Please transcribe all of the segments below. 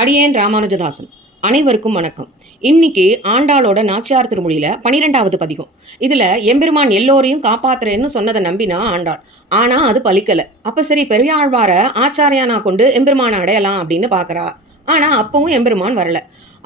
அடியேன் ராமானுஜதாசன். அனைவருக்கும் வணக்கம். இன்னைக்கு ஆண்டாளோட நாச்சியார் திருமொழியில 12வது பதிகம். இதுல எம்பெருமான் எல்லோரையும் காப்பாத்துறேன்னு சொன்னதை நம்பினா ஆண்டாள். ஆனா அது பலிக்கல. அப்ப சரி பெரியாழ்வார ஆச்சாரியானா கொண்டு எம்பெருமான அடையலாம் அப்படின்னு பாக்குறா. ஆனா அப்பவும் எம்பெருமான் வரல.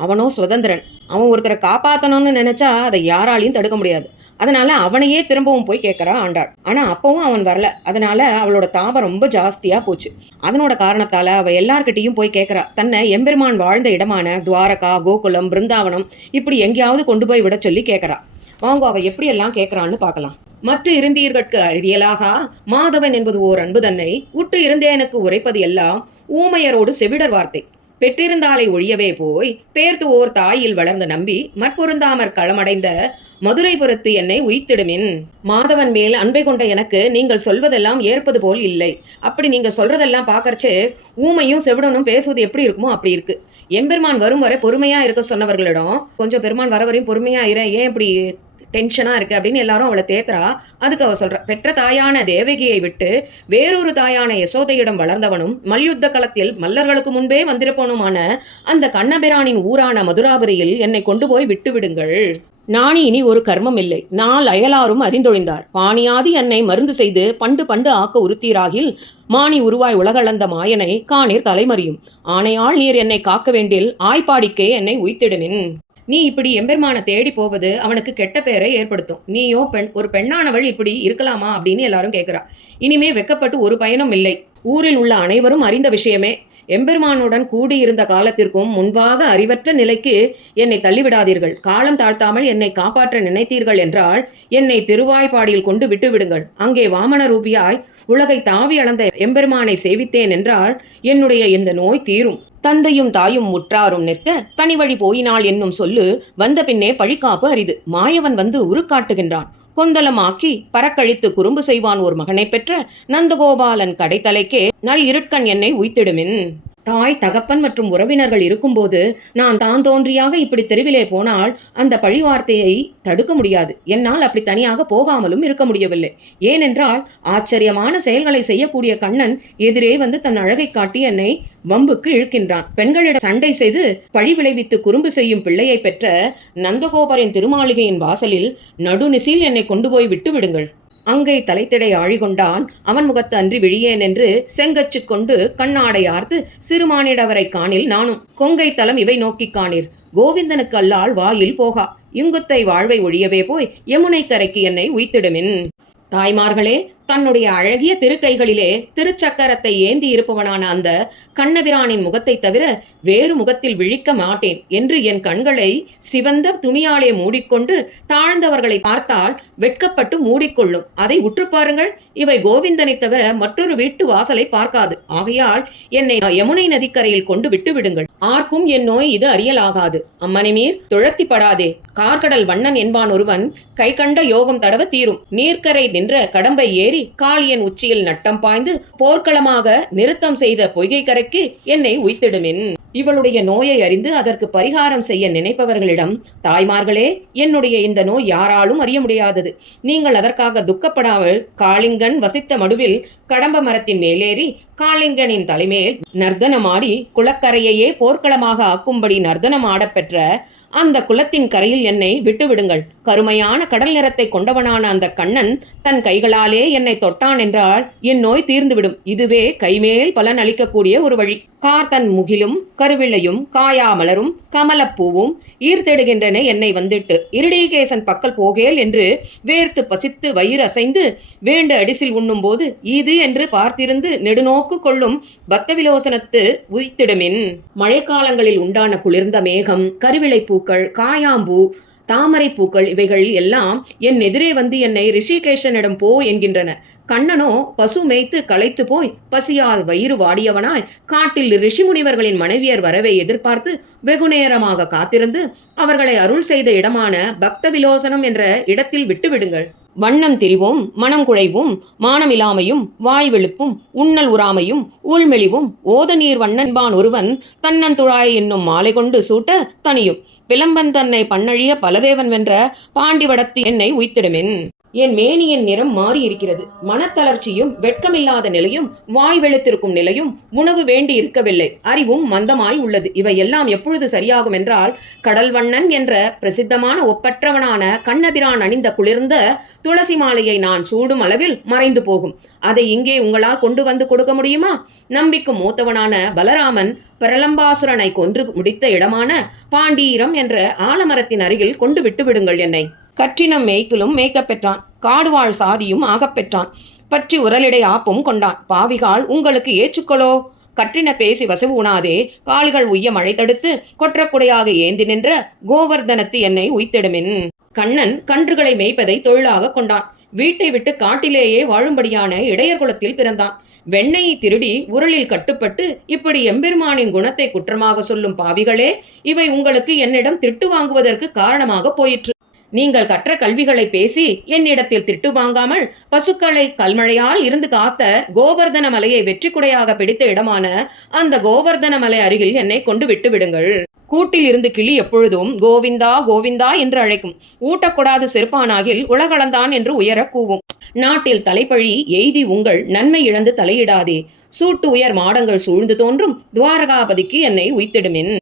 அவனோ சுதந்திரன். அவன் ஒருத்தரை காப்பாத்தணும்னு நினைச்சா அதை யாராலையும் தடுக்க முடியாது. அதனால அவனையே திரும்பவும் போய் கேட்கறா ஆண்டாள். ஆனா அப்பவும் அவன் வரல. அதனால அவளோட தாபம் ரொம்ப ஜாஸ்தியா போச்சு. அதனோட காரணத்தால அவ எல்லார்கிட்டையும் போய் கேட்கறா. தன்னை எம்பெருமான் வாழ்ந்த இடமான துவாரகா, கோகுலம், பிருந்தாவனம் இப்படி எங்கேயாவது கொண்டு போய் விட சொல்லி கேட்கறா. வாங்க அவ எப்படியெல்லாம் கேட்கறான்னு பார்க்கலாம். மற்ற இருந்தீர்கட்கு அறியலாகா மாதவன் என்பது ஓர் அன்பு தன்னை உற்று இருந்தேனுக்கு உரைப்பது எல்லாம் ஊமையரோடு செவிடர் வார்த்தை. பெற்றிருந்தாலை ஒழியவே போய் பேர்த்து ஓர் தாயில் வளர்ந்த நம்பி மற்பொருந்தாமற் களமடைந்த மதுரைபுரத்து என்னை உய்த்திடுமின். மாதவன் மேல் அன்பை கொண்ட எனக்கு நீங்கள் சொல்வதெல்லாம் ஏற்பது போல் இல்லை. அப்படி நீங்க சொல்றதெல்லாம் பார்க்கறச்சு ஊமையும் செவிடனும் பேசுவது எப்படி இருக்குமோ அப்படி இருக்கு. எம்பெருமான் வரும் வரை பொறுமையா இருக்க சொன்னவர்களிடம் கொஞ்சம் பெருமான் வர வரையும் பொறுமையா ஏன் இப்படி டென்ஷனா இருக்கு அப்படின்னு எல்லாரும் அவளை தேத்துறா. அதுக்கு அவ சொல்ற, பெற்ற தாயான தேவகியை விட்டு வேறொரு தாயான யசோதையிடம் வளர்ந்தவனும் மல்யுத்த களத்தில் மல்லர்களுக்கு முன்பே வந்திருப்பவனுமான அந்த கண்ணபிரானின் ஊரான மதுராபுரியில் என்னை கொண்டு போய் விட்டு விடுங்கள். நாணி இனி ஒரு கர்மம் இல்லை. நாள் அயலாரும் அறிந்தொழிந்தார். பாணியாதி என்னை மருந்து செய்து பண்டு ஆக்க உறுத்தீராகில் மாணி உருவாய் உலகளந்த மாயனை காணீர் தலைமறியும். ஆணையால் நீர் என்னை காக்க வேண்டில் ஆய்ப்பாடிக்கே என்னை உய்த்திடுமின். நீ இப்படி எம்பெருமான தேடி போவது அவனுக்கு கெட்ட பேரை ஏற்படுத்தும். நீயோ ஒரு பெண்ணானவள் இப்படி இருக்கலாமா அப்படின்னு எல்லாரும் கேட்கிறா. இனிமே வெக்கப்பட்டு ஒரு பயனும் இல்லை. ஊரில் உள்ள அனைவரும் அறிந்த விஷயமே. எம்பெருமானுடன் கூடியிருந்த காலத்திற்கும் முன்பாக அறிவற்ற நிலைக்கு என்னை தள்ளிவிடாதீர்கள். காலம் தாழ்த்தாமல் என்னை காப்பாற்ற நினைத்தீர்கள் என்றால் என்னை திருவாய்ப்பாடியில் கொண்டு விட்டு விடுங்கள். அங்கே வாமன ரூபியாய் உலகை தாவி அளந்த எம்பெருமானை சேவித்தேன் என்றால் என்னுடைய இந்த நோய் தீரும். தந்தையும் தாயும் முற்றாரும் நிற்க தனி வழி போயினாள் என்னும் சொல்லு வந்த பின்னே பழிக்காப்பு அரிது. மாயவன் வந்து உருக்காட்டுகின்றான். கொந்தளமாக்கி பறக்கழித்து குறும்பு செய்வான் ஒரு மகனை பெற்ற நந்தகோபாலன் கடைத்தலைக்கே நல் இருட்கண் என்னை உய்த்திடுமின். தாய் தகப்பன் மற்றும் உறவினர்கள் இருக்கும்போது நான் தான் தோன்றியாக இப்படி தெருவிலே போனால் அந்த பழி வார்த்தையை தடுக்க முடியாது. என்னால் அப்படி தனியாக போகாமலும் இருக்க முடியவில்லை. ஏனென்றால் ஆச்சரியமான செயல்களை செய்யக்கூடிய கண்ணன் எதிரே வந்து தன் அழகை காட்டி என்னை வம்புக்கு இழுக்கின்றான். பெண்களிடம் சண்டை செய்து பழி விளைவித்து குறும்பு செய்யும் பிள்ளையை பெற்ற நந்தகோபரின் திருமாளிகையின் வாசலில் நடுநிசில் என்னை கொண்டு போய் விட்டு விடுங்கள். அங்கை தலைத்திடை ஆழிகொண்டான் அவன் முகத்து அன்றி விழியேன் என்று செங்கச்சு கொண்டு கண்ணாடை ஆர்த்து சிறுமானிடவரை காணில் நானும் கொங்கை தலம் இவை நோக்கி காணீர். கோவிந்தனுக்கு அல்லால் வாயில் போகா இங்குத்தை வாழ்வை ஒழியவே போய் யமுனை கரைக்கு என்னை உய்த்திடுமின். தாய்மார்களே, தன்னுடைய அழகிய திருக்கைகளிலே திருச்சக்கரத்தை ஏந்தி இருப்பவனான அந்த கண்ணபிரானின் முகத்தை தவிர வேறு முகத்தில் விழிக்க மாட்டேன் என்று என் கண்களை சிவந்த துணியாலே மூடிக்கொண்டு தாழ்ந்தவர்களை பார்த்தால் வெட்கப்பட்டு மூடிக்கொள்ளும். அதை உற்று பாருங்கள். இவை கோவிந்தனை தவிர மற்றொரு வீட்டு வாசலை பார்க்காது. ஆகையால் என்னை யமுனை நதிக்கரையில் கொண்டு விட்டு விடுங்கள். ஆர்க்கும் என் நோய் இது அறியலாகாது. அம்மணிமீர் துழத்திப்படாதே. கார்கடல் வண்ணன் என்பான் ஒருவன் கை கண்ட யோகம் தடவ தீரும். நீர்க்கரை நின்ற கடம்பை ஏறி காளியன் உச்சியில் நட்டம் பாய்ந்து போர்க்களமாக நிறுத்தம் செய்த பொய்கை கரைக்கு என்னை உய்த்திடுமின். இவளுடைய நோயை அறிந்து அதற்கு பரிகாரம் செய்ய நினைப்பவர்களிடம், தாய்மார்களே, என்னுடைய இந்த நோய் யாராலும் அறிய முடியாதது. நீங்கள் அதற்காக துக்கப்படாமல் காளிங்கன் வசித்த மடுவில் கடம்ப மரத்தின் மேலேறி காளிங்கனின் தலைமேல் நர்த்தனமாடி குளக்கரையையே போர்க்களமாக ஆக்கும்படி நர்த்தனம் ஆடப்பெற்ற அந்த குளத்தின் கரையில் என்னை விட்டுவிடுங்கள். கருமையான கடல் நிறத்தை கொண்டவனான அந்த கண்ணன் தன் கைகளாலே என்னை தொட்டான் என்றால் என் நோய் தீர்ந்துவிடும். இதுவே கைமேல் பலன் அளிக்கக்கூடிய ஒரு வழி. கார்த்தன் முகிலும் கருவிளையும் காயாமலரும் கமலப்பூவும் ஈர்த்தெடுகின்றன என்னை வந்திட்டு இருடீகேசன் பக்கல் போகேல் என்று வேர்த்து பசித்து வயிறு அசைந்து வேண்டு அடிசில் உண்ணும் போது இது என்று பார்த்திருந்து நெடுநோக்கு கொள்ளும் பக்த விலோசனத்து உய்த்திடுமின். மழைக்காலங்களில் உண்டான குளிர்ந்த மேகம், கருவிளை பூக்கள், காயாம்பூ, தாமரை பூக்கள் இவைகள் எல்லாம் என் எதிரே வந்து என்னை ரிஷிகேஷனிடம் போ என்கின்றன. கண்ணனோ பசு மேய்த்து களைத்து போய் பசியால் வயிறு வாடியவனாய் காட்டில் ரிஷிமுனிவர்களின் மனைவியர் வரவை எதிர்பார்த்து வெகு நேரமாக காத்திருந்து அவர்களை அருள் செய்த இடமான பக்த விலோசனம் என்ற இடத்தில் விட்டு விடுங்கள். வண்ணம் திரிவும் மனம் குழைவும் மானமிலாமையும் வாய் வெளுப்பும் உண்ணல் உறாமையும் ஊழ்மெளிவும் ஓத நீர் வண்ணன்பான் ஒருவன் தன்னந்துழாய் என்னும் மாலை கொண்டு சூட்ட தனியும் பிளம்பன் தன்னை பண்ணழிய பலதேவன் வென்ற பாண்டிவடத்து என்னை உய்த்திடுமின். என் மேனியின் நிறம் மாறி இருக்கிறது. மனத்தளர்ச்சியும் வெட்கமில்லாத நிலையும் வாய் வெளுத்திருக்கும் நிலையும் உணவு வேண்டி இருக்கவில்லை. அறிவும் மந்தமாய் உள்ளது. இவையெல்லாம் எப்பொழுது சரியாகும் என்றால், கடல்வண்ணன் என்ற பிரசித்தமான ஒப்பற்றவனான கண்ணபிரான் அணிந்த குளிர்ந்த துளசி மாலையை நான் சூடும் அளவில் மறைந்து போகும். அதை இங்கே உங்களால் கொண்டு வந்து கொடுக்க முடியுமா? நம்பிக்கும் மூத்தவனான பலராமன் பிரலம்பாசுரனை கொன்று முடித்த இடமான பாண்டீரம் என்ற ஆலமரத்தின் அருகில் கொண்டு விட்டு விடுங்கள் என்னை. கற்றினம் மேய்க்கிலும் மேய்க்கப் பெற்றான். காடுவாழ் சாதியும் ஆகப்பெற்றான். பற்றி உரலிடை ஆப்பும் கொண்டான். பாவிகால் உங்களுக்கு ஏச்சுக்களோ? கற்றின பேசி வசவு உணாதே கால்கள் உய்ய மழை தடுத்து கொற்றக்குடையாக ஏந்தி நின்ற கோவர்தனத்து என்னை உய்த்திடுமின். கண்ணன் கன்றுகளை மேய்ப்பதை தொழிலாக கொண்டான். வீட்டை விட்டு காட்டிலேயே வாழும்படியான இடையர் குலத்தில் பிறந்தான். வெண்ணெயை திருடி உரலில் கட்டுப்பட்டு இப்படி எம்பெருமானின் குணத்தை குற்றமாக சொல்லும் பாவிகளே, இவை உங்களுக்கு என்னிடம் திட்டு வாங்குவதற்கு காரணமாக போயிற்று. நீங்கள் கற்ற கல்விகளை பேசி என்னிடத்தில் திட்டு வாங்காமல் பசுக்களை கல்மழையால் இருந்து காத்த கோவர்தன மலையை வெற்றி குடையாக பிடித்த இடமான அந்த கோவர்தன மலை அருகில் என்னை கொண்டு விட்டு விடுங்கள். கூட்டில் இருந்து கிளி எப்பொழுதும் கோவிந்தா கோவிந்தா என்று அழைக்கும். ஊட்டக்கூடாது செருப்பானாகில் உலகளந்தான் என்று உயர கூவும். நாட்டில் தலைப்பழி எய்தி உங்கள் நன்மை இழந்து தலையிடாதே. சூட்டு உயர் மாடங்கள் சூழ்ந்து தோன்றும் துவாரகாபதிக்கு என்னை உய்த்திடுமின்.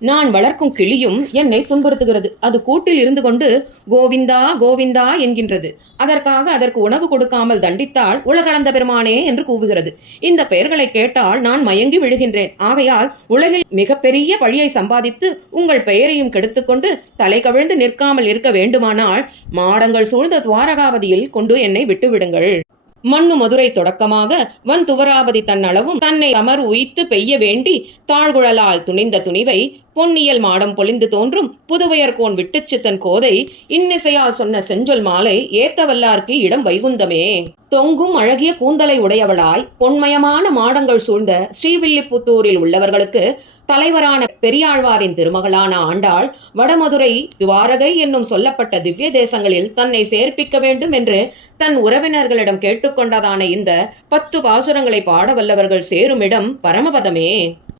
நான் வளர்க்கும் கிளியும் என்னை துன்புறுத்துகிறது. அது கூட்டில் இருந்து கொண்டு கோவிந்தா கோவிந்தா என்கின்றது. அதற்காக அதற்கு உணவு கொடுக்காமல் தண்டித்தால் உலகளந்த பெருமானே என்று கூவுகிறது. இந்த பெயர்களை கேட்டால் நான் மயங்கி விழுகின்றேன். ஆகையால் உலகில் மிகப்பெரிய பழியை சம்பாதித்து உங்கள் பெயரையும் கெடுத்துக்கொண்டு தலை கவிழ்ந்து நிற்காமல் இருக்க வேண்டுமானால் மாடங்கள் சூழ்ந்த துவாரகாவதியில் கொண்டு என்னை விட்டுவிடுங்கள். மண்ணு மதுரை தொடக்கமாக வன் துவராபதி தன்னளவும் தன்னை அமர் உய்த்து பெய்ய வேண்டி தாழ்குழலால் துணிந்த துணிவை பொன்னியல் மாடம் பொலிந்து தோன்றும் புதுவையர்கோன் விட்டுச்சித்தன் கோதை இன்னிசையால் சொன்ன செஞ்சொல் மாலை ஏத்தவல்லார்க்கு இடம் வைகுந்தமே. தொங்கும் அழகிய கூந்தலை உடையவளாய் பொன்மயமான மாடங்கள் சூழ்ந்த ஸ்ரீவில்லிபுத்தூரில் உள்ளவர்களுக்கு தலைவரான பெரியாழ்வாரின் திருமகளான ஆண்டாள் வடமதுரை துவாரகை என்னும் சொல்லப்பட்ட திவ்ய தேசங்களில் தன்னை சேர்ப்பிக்க வேண்டும் என்று தன் உறவினர்களிடம் கேட்டுக்கொண்டதான இந்த 10 பாசுரங்களை பாட வல்லவர்கள் சேருமிடம் பரமபதமே.